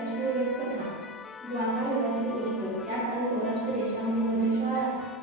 लक्ष्मीवरून कथा द्वापारयुगातील गोष्ट. त्या काळी सौराष्ट्र देशामध्ये भद्रशहा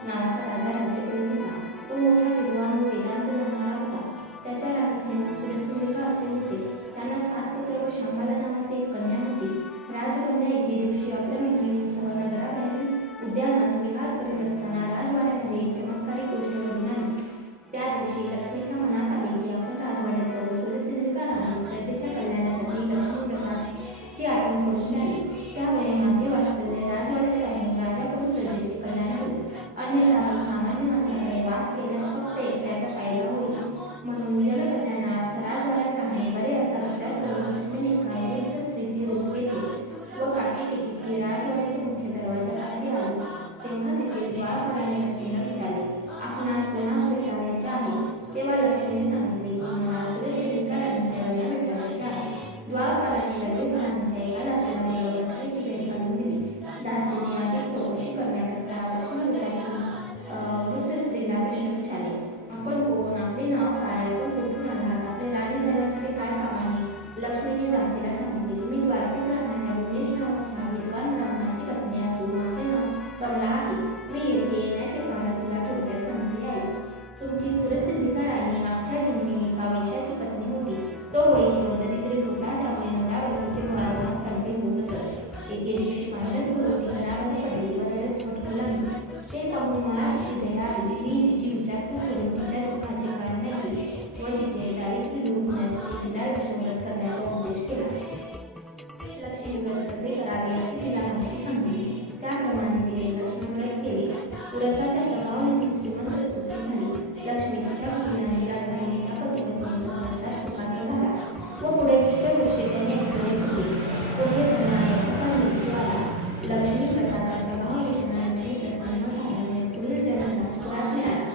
नावाचा राजा राज्य करीत होता. तो मोठा विद्वान व वेदांत जाणणारा होता. त्याच्या राणीचे नाव सुरचंद्रिका असे होते. त्यांना 7 पुत्र व शांबला नावाची एक कन्या होती. राजकन्या एके दिवशी आपल्या मैत्रिणीसह नगराबाहेरील उद्यानात विहार करीत असताना राजवाड्यामध्ये एक चमत्कारिक गोष्ट घडून आली. त्या दिवशी लक्ष्मीच्या मनात आले की आपण राजवाड्यात जाऊन सुरचंद्रिका नावाने प्रजेच्या कल्याणासाठी लक्ष्मी व्रताची आठवण करून घ्यावी. त्यामुळे माझे वास्तव्य राजवाड्यात राहून राजाकडून प्रजेचे कल्याण होईल. अन्यथा सामान्य माणसाकडे वास केल्यास फक्त एकट्याचा फायदा होईल. म्हणून जलकल्याणार्थ राजवाड्यात राहणे बरे असा विचार करून लक्ष्मीने एका वृद्ध स्त्रीचे रूप घेतले व काठी टेकली की राजवाड्याचे मुख्य दरवाजापाशी आली. तेव्हा तिथे द्वारपालाने लक्ष्मीला विचारले, आपणास कोणास भेटावयाचे आहे? तेव्हा लक्ष्मीने सांगितले की मला सुरचंद्रिका राज्याला भेटावयाचे आहे. द्वारपालाने लगेच राणीच्या एका दासीला लक्ष्मीची भेट घालून दिली. दासीने अधिक चौकशी करण्याकरता वृद्ध स्त्रीला प्रश्न विचारले, आपण कोण? आपले नाव काय? आपण कुठून आलात? आपल्या राणीसाहेबांकडे काय काम आहे? लक्ष्मीने दासीला सांगितले की मी द्वारकेत राहणाऱ्या उमेश नावाच्या विद्वान ब्राह्मणाची पत्नी असून माझे नाव कमला आहे. मी येथे येण्याचे कारण तुला थोडक्यात सांगते आहे. तुमची सुरचंद्रिका राणी मागच्या जन्मी एका वैश्याची पत्नी होती. तो वैश्य दरिद्री होता, त्यामुळे नवरा-बायकोचे मुलामुळात भांडणे होत असत. एके दिवशी भांडण करून घरामध्ये पडली व रडत झोपू लागली. ते पाहून मला तिची दया आली. मी तिची विचारपूस करून तिच्या दुःखाचे कारण ऐकले व तिचे दारिद्र्य दूर होण्यासाठी तिला लक्ष्मीव्रत करण्याचा उपदेश केला. लक्ष्मीव्रत कसे करावे याची तिला माहिती सांगितली. त्याप्रमाणे तिने लक्ष्मीव्रत केले. व्रताच्या प्रभावाने ती श्रीमंत सुखी झाली. लक्ष्मी तिच्या मुलीला राहिलेल्या पतीपत्नीचा संसार सुखाचा झाला व पुढे पुष्कळ वर्षे त्यांनी ऐश्वर्य केले. पुढे त्यांना एखादा मृत्यू आला. लक्ष्मी व्रताचा प्रभाव घेतल्याने प्रसन्न झाल्याने पुढील जन्मात पुरात मिळाला.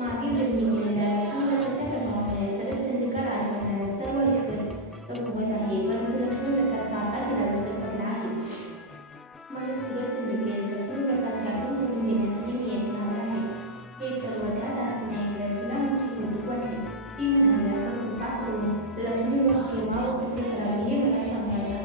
मागील जन्मी केलेल्या लक्ष्मीव्रताच्या प्रभावामुळे सुरचंद्रिका राजघराण्यात सर्व ऐश्वर्य भोगत आहे. परंतु लक्ष्मीव्रताचा आता तिला विसर पडला आहे. म्हणून सुरचंद्रिकेस लक्ष्मीव्रताची आठवण करून देण्यासाठी मी येथे आलो आहे. हे सर्व त्या दासीने ऐकल्यावर तिला मोठी कौतुक वाटले. ती म्हणाली, आपण कृपा करून लक्ष्मीव्रत केव्हा व कसे करावे हे मला सांगायला.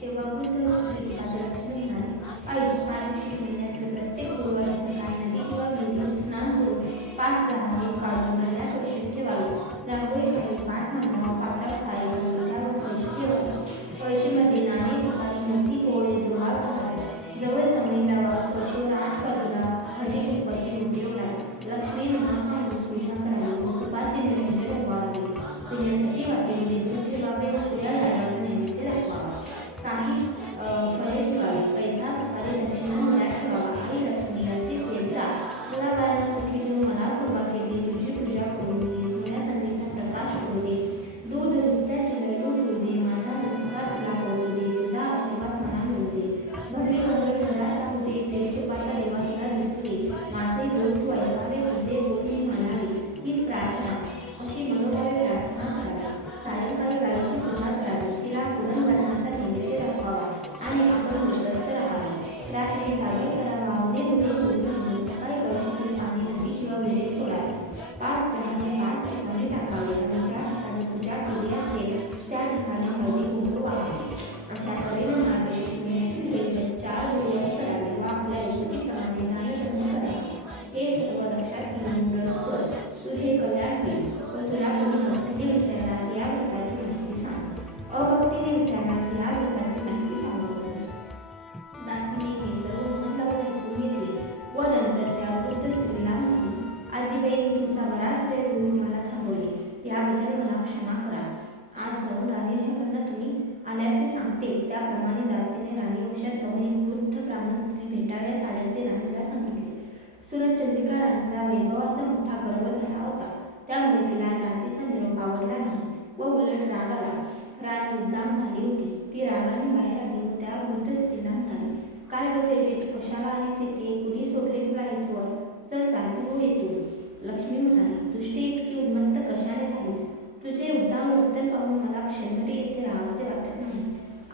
तेव्हा वृद्ध स्त्री लक्ष्मी म्हणाली, आई, मार्गशीर्ष महिन्यातील प्रत्येक गुरुवारी सकाळी नदी किंवा विहिरीत स्नान करून 5 डहाणे काढून नळ्या सुरक्षित ठेवावे. रांगोळी घालून पाट मांडावा, पाटात साई व त्याच्यावर पैसे ठेवावे. पैशामध्ये नाणी, सुपारी, नथी, पोळे, दुवा घालावे. जवळ जमीन लावा, पैशावर 8 बाजूला हळदी कुंकवाची बुंदी ठेवावी. लक्ष्मी नावाने पूजा करावी. तुपाचे नैवेद्य दाखवावे. पिण्यासाठी वाटेल बेसन ठेवावे व पुऱ्या लाडूचे नैवेद्य दाखवावा. काही फळे ठेवावी. पैसा, सुपारी, दक्षिणा मळ्यात ठेवावा. आणि लक्ष्मीला देत जा. तुला बाळाला सुखी देऊ, मला सौभाग्य दे, तुझी पूजा करून दे, सोन्या चांदीचा प्रकाश पडू दे, दूध दुभत्याचे लड्डू ठेवू दे, माझा नमस्कार तुला करू दे, तुझा आशीर्वाद मला मिळू दे, भव्य मंगल घरात राहू दे, तेल तुपाचा देवा तुला दिसू दे, माझे बोल तू ऐकावे, तुझे बोल मी मानावे. हीच प्रार्थना. अशी मनोभावे प्रार्थना करा. सायंकाळी गायीची पूजा करावी. तिला पुरणभरणाचा नैवेद्य दाखवावा आणि आपण विश्वस्त राहावे. रात्री जागे करावा. वाहुने पुढे बोलून सकाळी कळशीतील पाणी नदी किंवा विहिरीत सोडावे. 5 जणांनी 5 ठिकाणी टाकावे आणि ज्या ठिकाणी पूजा केली असेल त्या ठिकाणी हळदी कुंकू वाहावे. अशा तऱ्हेने मार्गशीर्ष 4 गुरुवार करावे व आपल्या इच्छेप्रमाणे दान धर्म करावे. हे सर्व लक्षात घेऊन व्रत कर. तुझे कल्याण होईल. पण तुला कोणी भक्तीने विचारल्यास या व्रताची माहिती सांग. अभक्तीने विचारल्यास या व्रताची माहिती सांगू नकोस. दासीने हे सर्व मन लावून ऐकून घेतले व नंतर त्या वृद्ध स्त्रीला म्हणाली, आजीबाई, मी तुमचा बराच वेळ बोलून मला थांबवले. याबद्दल मला क्षमा करा. आज जाऊन राणीसाहेबांना तुम्ही आल्याचे सांगते. त्याप्रमाणे दासीने राणीवंशात जाऊन एक वृद्ध ब्राह्मण स्त्री भेटाव्यास आल्याचे राणीला सांगितले. सुरचंद्रिका राणीला वैभवाचा मोठा गर्व झाला होता. त्यामुळे तिला दासीचा निरोप आवडला नाही व उलट राग आला. राणी उद्दाम झाली होती. ती रागाने बाहेर आली व त्या वृद्ध स्त्रीला म्हणाली, काय ग तेरडे, तू कशाला आलीस येथे? कुणी सोडले तुला इथवर? चल चालते हो येतो. लक्ष्मी म्हणाली, दुष्टी, इतकी उन्मत्त कशाने झालीस? तुझे उद्दाम वर्तन पाहून मला क्षणभरी येथे राहावेसे वाटत नाही.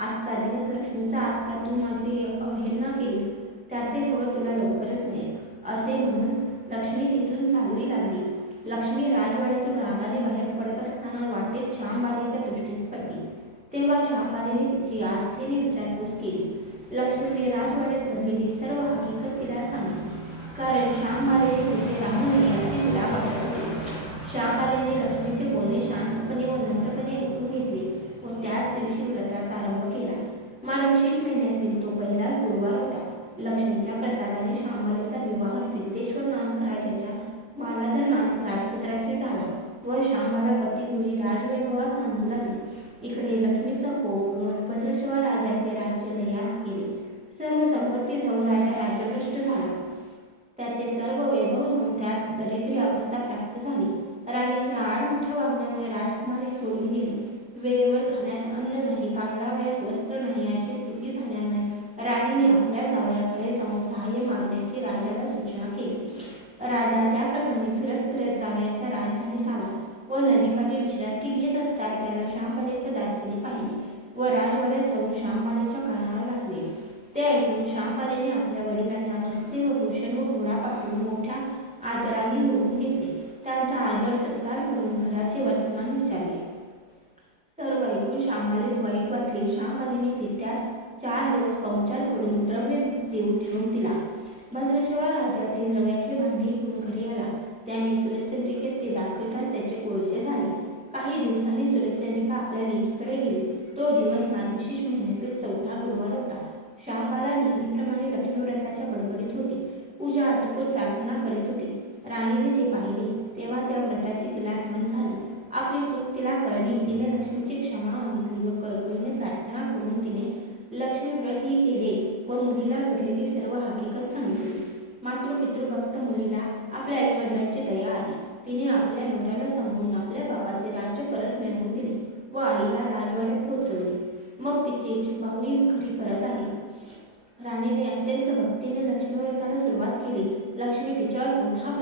आजचा दिवस लक्ष्मीचा असता तू माझी अवहेलना केलीस, त्याचे फळ तुला लवकरच मिळेल. असे म्हणून लक्ष्मी तिथून चालू लागली. लक्ष्मी राजवाड्यातून रागाने बाहेर पडत असताना वाटेत श्यामबाईच्या दृष्टीस पडली. तेव्हा श्यामबाई शांबाईने तिची आस्थेने विचारपूस केली. लक्ष्मीने राजवाड्यात घडलेली सर्व हकीकत तिला सांगितली, कारण श्यामबाईने तिथे राहू नये असे तिला वाटत होते. श्यामबाईने लक्ष्मीचे बोलणे शांतपणे व नम्रपणे ऐकून घेतले व त्याच दिवशी व्रताचा आरंभ केला. मार्गशीर्ष महिन्यातील तो पहिलाच गुरुवार होता. लक्ष्मीच्या प्रसादाने श्यामबाईचा विवाह सिद्धेश्वर नामक राजाच्या बालाधर नामक राजपुत्राशी झाला व श्यामबाला पतीपुरी राजवैभवात नांदू लागली. इकडे लक्ष्मीचा कोप भद्रेश्वर राजाचे राज्य लयास गेले. सर्व संपत्तीसह राजा राज्यभ्रष्ट झाला. त्याचे सर्व वैभव होऊन त्यास दरिद्री अवस्था प्राप्त झाली. राणीच्या आडमुठ्या वागण्यामुळे राजकुमारी सोडून गेली. वेळेवर खाण्यास अन्न नाही, पांघरावयास वस्त्र नाही अशी स्थिती झाल्याने राणीने आपल्या जावयाकडे जाऊन सहाय्य मागण्याची राजाला सूचना केली. राजा त्याप्रमाणे फिरत फिरत जावयाच्या राजधानीत आला व नदीकाठी विश्रांती घेत असता त्याला श्यामबाईच्या दासीने पाहिले व राजवाड्यात जाऊन श्यामबाईच्या कानावर घातले. ते ऐकून श्यामबाईने आपल्या वडिलांना वस्त्रे व भूषण व घोडा पाठवून मोठ्या आदराने बोलून घेतले. त्यांचा आदर सत्कार करून घराचे वर्तमान विचारले. सर्व ऐकून श्यामबाईस वाईट वाटले. श्यामबाईने पित्यास 4 दिवस पाहुणचार करून द्रव्य देऊन दिला. भद्रेश्वर राजा ते रव्याचे भांडे घेऊन घरी आला. त्याने सुरचंद्रिकेस ते दाखविताच त्याचे कोळसे झाले. काही दिवसांनी सुरचंद्रिका आपल्या लेकीकडे गेली. तो दिवस मार्गशीर्ष महिन्यातील 4था गुरुवार होता. श्यामबाला नेहमीप्रमाणे लक्ष्मीव्रताच्या बडबडीत होती. पूजा आटोपून प्रार्थना करीत होती. राणीने ते पाहिले तेव्हा त्या व्रताची तिला आठवण झाली. आपली चूक तिला कळली. तिने लक्ष्मीची क्षमा मागितली व कळकळीने प्रार्थना करून तिने लक्ष्मी व्रतही केले व मुलीला घडलेली सर्व हकीकत सांगितली. मातृपितृभक्त मुलीला आपल्या आईवडिलांची दया आली. तिने आपल्या नवऱ्याला सांगून आपल्या बाबाचे राज्य परत मिळवून दिले व आईला राजवाड्यात पोहोचवले. मग तिचे भाऊही घरी परत आले. राणीने अत्यंत भक्तीने लक्ष्मीव्रताला सुरुवात केली. लक्ष्मी तिच्यावर पुन्हा